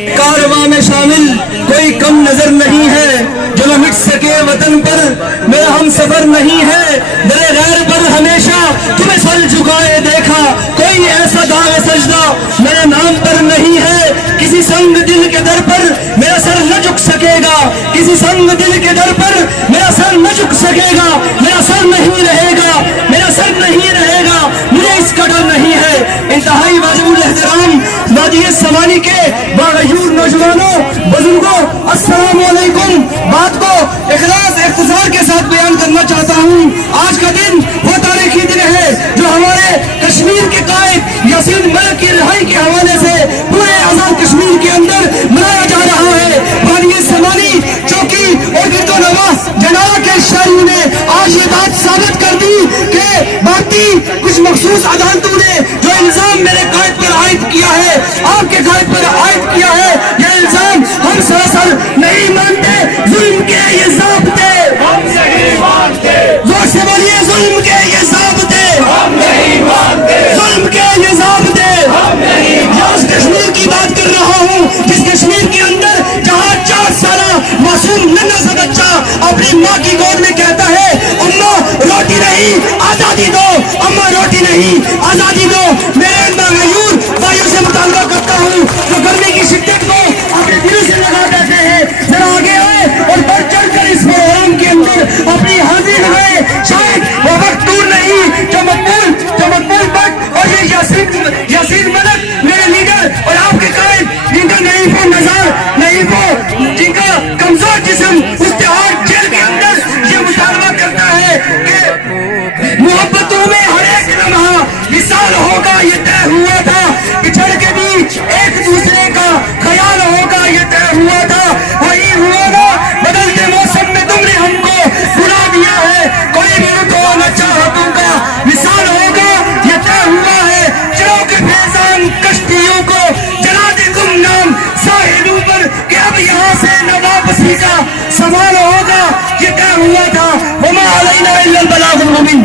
کارواں میں شامل کوئی کم نظر نہیں ہے، جو نہ مٹ سکے وطن پر میرا ہم سفر نہیں ہے۔ میرے غیر پر ہمیشہ تمہیں سر جھکائے دیکھا، کوئی ایسا داغ سجدہ میرے نام پر نہیں ہے۔ کسی سنگ دل کے در پر میرا سر نہ جھک سکے گا، کسی سنگ دل کے در پر میرا سر نہ جھک سکے گا۔ میرا سر نہیں رہے گا، میرا سر نہیں رہے گا، مجھے اس کا ڈر نہیں ہے۔ انتہائی واجب الاحترام وادی سوانی کے باغیور نوجوانوں، بزرگوں، السلام علیکم۔ بات کو اخلاص اختصار کے ساتھ بیان کرنا چاہتا ہوں۔ آج کا دن وہ تاریخی دن ہے جو ہمارے کشمیر کے قائد یاسین ملک کی رہائی کے حوالے سے پورے آزاد کشمیر کے اندر منایا جا رہا ہے۔ وادی سوانی چوکی اور گرد و نواح جناب کے شاعروں نے آج یہ بات ثابت کر دی کہ باقی کچھ مخصوص عدالتوں نے جو الزام میرے قائد پر عائد کیا ہے، آپ کے قائد پر عائد کیا ہے، یہ الزام ہم سراسر نہیں مانتے۔ ظلم کے یہ ضابطے ہم نہیں مانتے، زور سے بولیے، ظلم کے یہ ضابطے ہم نہیں مانتے، ظلم کے یہ ضابطے۔ ہم نہیں میں اس کشمیر کی بات کر رہا ہوں جس کشمیر کے اندر جہاں 4 سالہ معصوم ننھا سا بچہ اپنی ماں کی گود میں کہتا ہے اماں روٹی نہیں آزادی دو، اماں روٹی نہیں آزادی دو۔ میرے باغیور بھائیوں سے مطالبہ کرتا ہوں جو گرمی کی شدت کو اپنے دلوں سے لگا دیتے ہیں، ذرا آگے آئے اور بڑھ چڑھ کر اس پروگرام کے اندر اپنی حاضری ہوئے۔ شاید وہ وقت دور نہیں جو مقبول بٹ اور یہ یاسین ملک میرے لیڈر اور آپ کے قائد جن کا نحیف و نظر نحیف و جن کا کمزور جسم اشتہار جیل کے اندر یہ مطالبہ کرتا ہے کہ محبتوں میں ہر ایک لمحہ وصال ہوگا، یہ طے ہوا تھا۔ بچھڑ کے بیچ ایک دوسرے کا خیال ہوگا، یہ طے ہوا تھا۔ وہی ہوا نا، بدلتے موسم میں تم نے ہم کو بلا دیا ہے۔ کوئی بھی رکو نہ چاہتوں کا وصال ہوگا، یہ طے ہوا ہے۔ چلو کہ فیضان کشتیوں کو جلا دے تم نام ساحلوں پر کہ اب یہاں سے نہ واپسی کا سوال ہوگا، یہ طے ہوا تھا۔ وما علینا الا البلاغ المبین۔